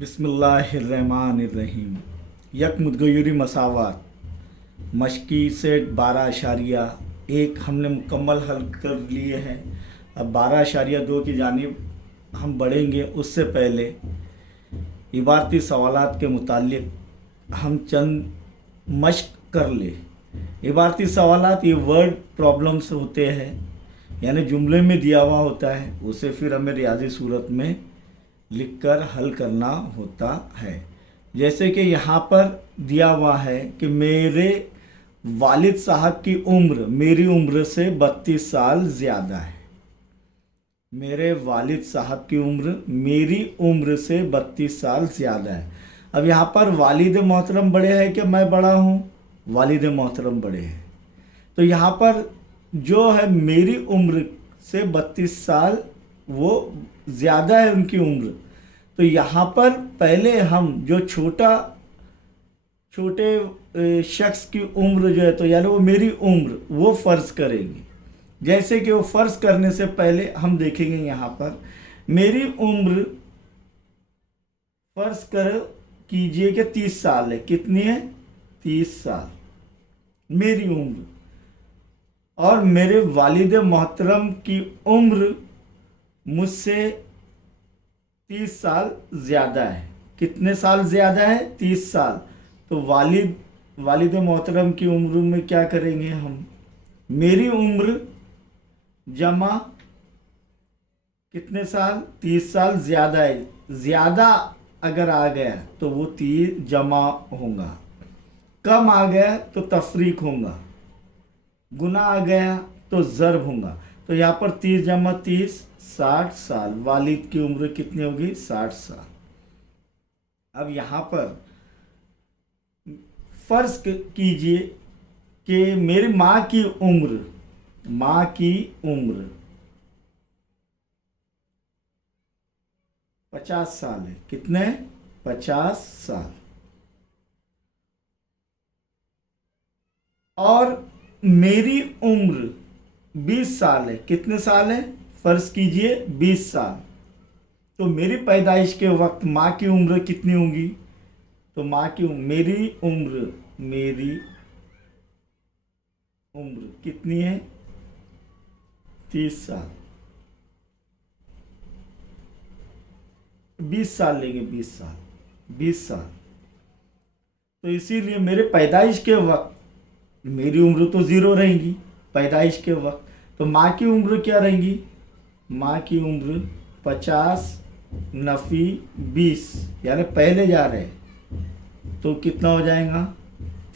बिस्मिल्लाहिर्रहमानिर्रहीम। यक मुदगयूरी मसावात मशकी सेट 12.1 हमने मुकम्मल हल कर लिए हैं। अब 12.2 की जानिब हम बढ़ेंगे। उससे पहले इबारती सवालात के मुतालिक हम चंद मश्क कर ले। इबारती सवालात ये वर्ड प्रॉब्लम्स होते हैं, यानी जुमले में दिया हुआ होता है, उसे फिर हमें रियाजी सूरत में लिखकर हल करना होता है। जैसे कि यहाँ पर दिया हुआ है कि मेरे वालिद साहब की उम्र मेरी उम्र से 32 साल ज़्यादा है। मेरे वालिद साहब की उम्र मेरी उम्र से 32 साल ज़्यादा है। अब यहाँ पर वालिद मोहतरम बड़े हैं कि मैं बड़ा हूँ? वालिद मोहतरम बड़े हैं। तो यहाँ पर जो है मेरी उम्र से 32 साल वो ज़्यादा है उनकी उम्र। तो यहाँ पर पहले हम जो छोटे शख्स की उम्र जो है, तो यानी वो मेरी उम्र वो फ़र्ज़ करेंगे। जैसे कि वो फ़र्ज़ करने से पहले हम देखेंगे यहाँ पर मेरी उम्र फ़र्ज़ कीजिए कि 30 साल है। कितनी है? 30 साल मेरी उम्र। और मेरे वालिद मोहतरम की उम्र मुझसे 30 साल ज़्यादा है। कितने साल ज़्यादा है? 30 साल। तो वालिद मोहतरम की उम्र में क्या करेंगे हम? मेरी उम्र जमा कितने साल? 30 साल ज़्यादा है। ज़्यादा अगर आ गया तो वो 30 जमा होगा, कम आ गया तो तफरीक होगा, गुना आ गया तो ज़र्ब होगा। तो यहाँ पर 30 जमा 30 60 साल। वालिद की उम्र कितनी होगी? 60 साल। अब यहाँ पर फ़र्ज़ कीजिए कि मेरी माँ की उम्र 50 साल है। कितने? 50 साल। और मेरी उम्र 20 साल है। कितने साल है? फ़र्ज़ कीजिए 20 साल। तो मेरी पैदाइश के वक्त माँ की उम्र कितनी होगी? तो मेरी उम्र कितनी है? 30 साल। 20 साल लेंगे, 20 साल। तो इसीलिए मेरे पैदाइश के वक्त मेरी उम्र तो 0 रहेगी पैदाइश के वक्त। तो माँ की उम्र क्या रहेगी? माँ की उम्र 50 नफ़ी 20, यानी पहले जा रहे हैं तो कितना हो जाएगा?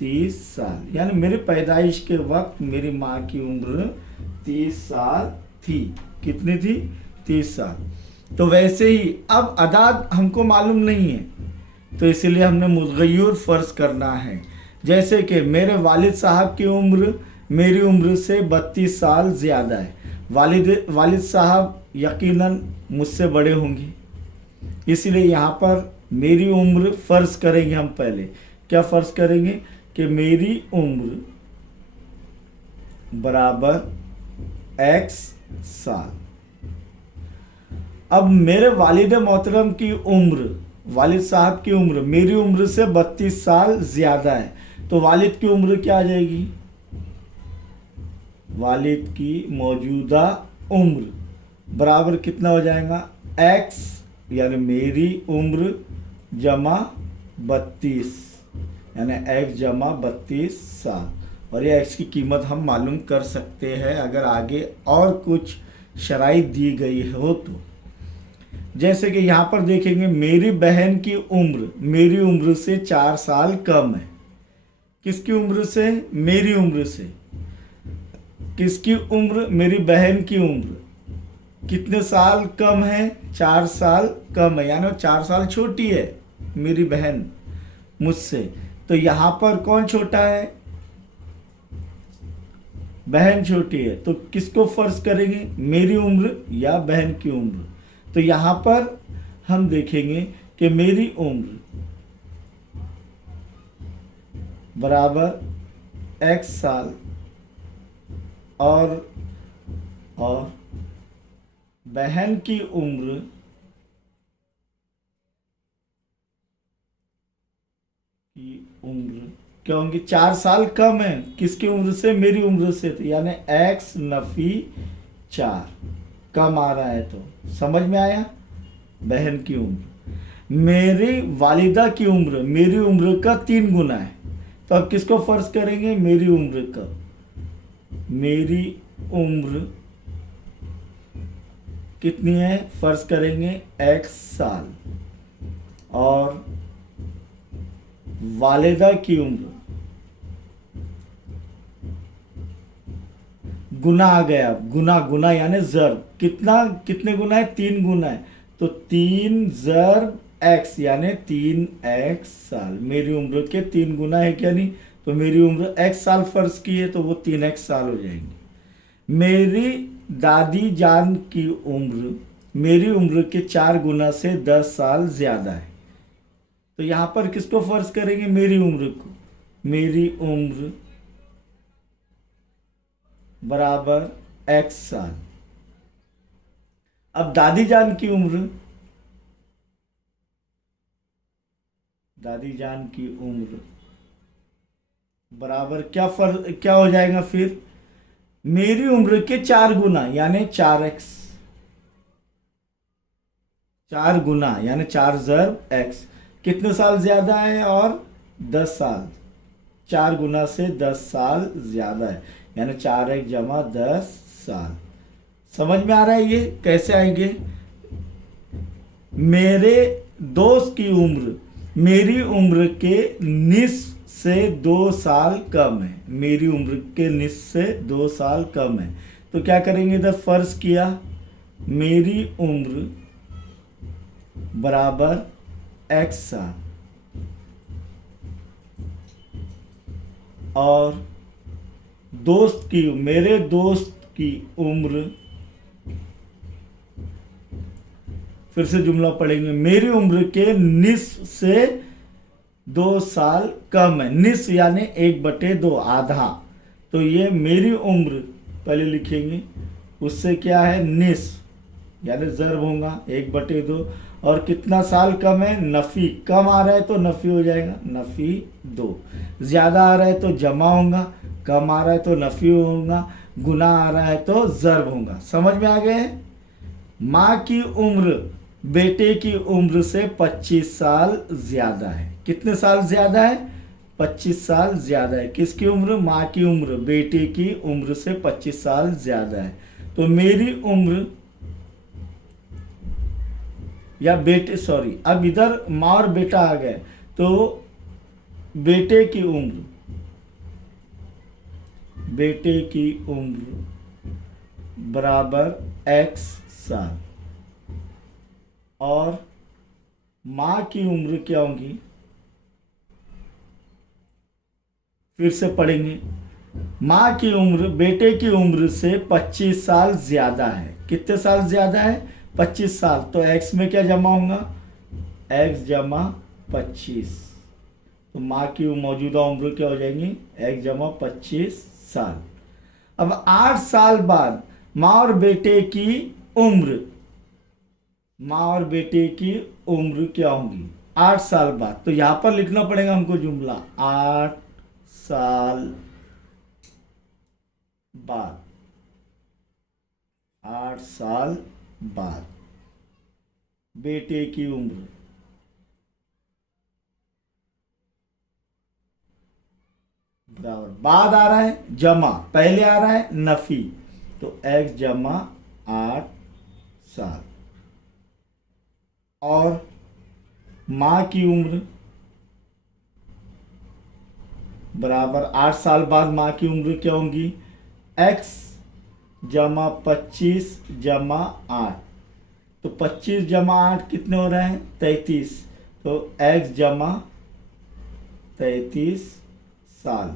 30 साल। यानी मेरे पैदाइश के वक्त मेरी माँ की उम्र 30 साल थी। कितनी थी? 30 साल। तो वैसे ही अब अदाद हमको मालूम नहीं है, तो इसलिए हमने मुतग़य्यर फ़र्ज़ करना है। जैसे कि मेरे वालिद साहब की उम्र मेरी उम्र से 32 साल ज़्यादा है। वालिद साहब यकीनन मुझसे बड़े होंगे, इसलिए यहाँ पर मेरी उम्र फ़र्ज़ करेंगे हम। पहले क्या फ़र्ज़ करेंगे कि मेरी उम्र बराबर x साल। अब मेरे वालिद मोहतरम की उम्र, वालिद साहब की उम्र मेरी उम्र से 32 साल ज़्यादा है। तो वालिद की उम्र क्या आ जाएगी? वालिद की मौजूदा उम्र बराबर कितना हो जाएगा? x, यानी मेरी उम्र जमा 32, यानी x जमा 32 साल। और ये x की कीमत हम मालूम कर सकते हैं अगर आगे और कुछ शराइत दी गई हो तो। जैसे कि यहाँ पर देखेंगे मेरी बहन की उम्र मेरी उम्र से 4 साल कम है। किसकी उम्र से? मेरी उम्र से। किसकी उम्र? मेरी बहन की उम्र कितने साल कम है? 4 साल कम है, यानी 4 साल छोटी है मेरी बहन मुझसे। तो यहाँ पर कौन छोटा है? बहन छोटी है। तो किसको फ़र्ज़ करेंगे? मेरी उम्र या बहन की उम्र। तो यहाँ पर हम देखेंगे कि मेरी उम्र बराबर x साल और बहन की उम्र की उम्र क्या होंगी? 4 साल कम है किसकी उम्र से? मेरी उम्र से। तो यानी एक्स नफी 4 कम आ रहा है। तो समझ में आया? बहन की उम्र। मेरी वालिदा की उम्र मेरी उम्र का 3 गुना है। तो अब किसको फर्ज करेंगे? मेरी उम्र का। मेरी उम्र कितनी है? फर्ज करेंगे एक्स साल। और वालिदा की उम्र, गुना आ गया। गुना गुना यानी जर्ब। कितना, कितने गुना है? 3 गुना है। तो 3 जर्ब एक्स यानी 3x साल। मेरी उम्र के 3 गुना है क्या नहीं? तो मेरी उम्र x साल फर्ज की है तो वो 3x साल हो जाएंगे। मेरी दादी जान की उम्र मेरी उम्र के 4 गुना से 10 साल ज्यादा है। तो यहां पर किसको फर्ज करेंगे? मेरी उम्र को। मेरी उम्र बराबर एक्स साल। अब दादी जान की उम्र, दादी जान की उम्र बराबर क्या हो जाएगा फिर? मेरी उम्र के 4 गुना यानी 4x। 4 गुना यानी 4 जर x। कितने साल ज्यादा है? और 10 साल। 4 गुना से 10 साल ज्यादा है यानी 4x जमा 10 साल। समझ में आ रहा है ये कैसे आएंगे? मेरे दोस्त की उम्र मेरी उम्र के निस्फ से 2 साल कम है। मेरी उम्र के निस्फ से 2 साल कम है। तो क्या करेंगे? इधर फर्ज किया मेरी उम्र बराबर एक्स साल। और मेरे दोस्त की उम्र, फिर से जुमला पढ़ेंगे। मेरी उम्र के निस्फ से 2 साल कम है। निस्फ यानी 1/2, आधा। तो ये मेरी उम्र पहले लिखेंगे, उससे क्या है? निस्फ यानी जर्ब होगा 1/2। और कितना साल कम है? नफी। कम आ रहा है तो नफी हो जाएगा, नफी 2। ज्यादा आ रहा है तो जमा होगा, कम आ रहा है तो नफी होगा, गुना आ रहा है तो जर्ब होगा। समझ में आ गए? माँ की उम्र बेटे की उम्र से 25 साल ज्यादा है। कितने साल ज्यादा है? 25 साल ज्यादा है। किसकी उम्र? माँ की उम्र बेटे की उम्र से 25 साल ज्यादा है। तो मेरी उम्र या बेटे, सॉरी, अब इधर माँ और बेटा आ गए। तो बेटे की उम्र बराबर x साल। और माँ की उम्र क्या होगी? फिर से पढ़ेंगे। माँ की उम्र बेटे की उम्र से 25 साल ज्यादा है। कितने साल ज्यादा है? 25 साल। तो x में क्या जमा होगा? x जमा 25। तो माँ की मौजूदा उम्र क्या हो जाएंगी? x जमा 25 साल। अब 8 साल बाद माँ और बेटे की उम्र क्या होगी? 8 साल बाद। तो यहां पर लिखना पड़ेगा हमको जुमला 8 साल बाद। 8 साल बाद बेटे की उम्र बराबर, बाद आ रहा है जमा, पहले आ रहा है नफी। तो x जमा 8 साल। और माँ की उम्र बराबर 8 साल बाद माँ की उम्र क्या होगी? x जमा 25 जमा 8। तो 25 जमा 8 कितने हो रहे हैं? 33। तो x जमा 33 साल।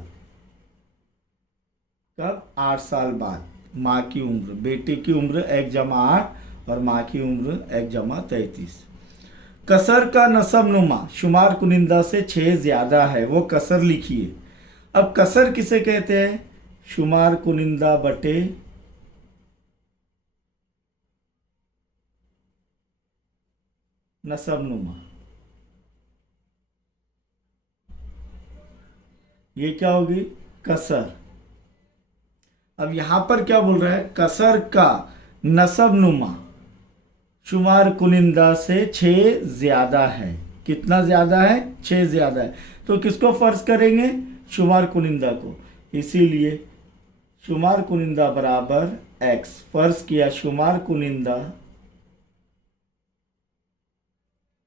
कब? 8 साल बाद माँ की उम्र, बेटे की उम्र 1 जमा 8 और माँ की उम्र 1 जमा 33। कसर का नसब नुमा शुमार कुनिंदा से 6 ज्यादा है, वो कसर लिखिए। अब कसर किसे कहते हैं? शुमार कुनिंदा बटे नसब नुमा। ये क्या होगी, कसर। अब यहाँ पर क्या बोल रहा है, कसर का नसब नुमा शुमार कुनिंदा से 6 ज़्यादा है। कितना ज़्यादा है, 6 ज़्यादा है। तो किसको फ़र्ज करेंगे, शुमार कुनिंदा को। इसीलिए शुमार कुनिंदा बराबर x, फ़र्ज किया शुमार कुनिंदा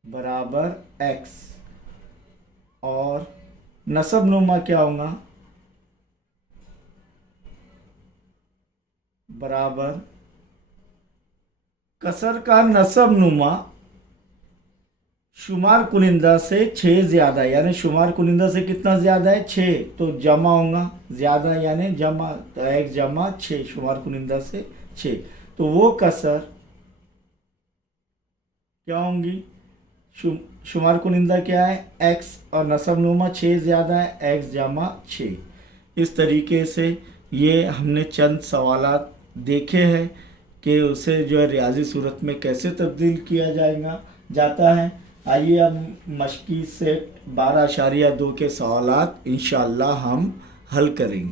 बराबर x, और नसब नुमा क्या होगा, बराबर कसर का नसब नुमा शुमार कुनिंदा से 6 ज़्यादा, यानी शुमार कुनिंदा से कितना ज़्यादा है, 6, तो जमा होगा ज़्यादा यानी जमा, तो 1 जमा 6, शुमार कुनिंदा से 6। तो वो कसर क्या होंगी, शुमार कुनिंदा क्या है, x, और नसब नुमा 6 ज़्यादा है, x जमा 6। इस तरीके से ये हमने चंद सवालात देखे हैं कि उसे जो है रियाजी सूरत में कैसे तब्दील किया जाता है। आइए अब मश्की सेट 12.2 के सवालात इंशाअल्लाह हम हल करेंगे।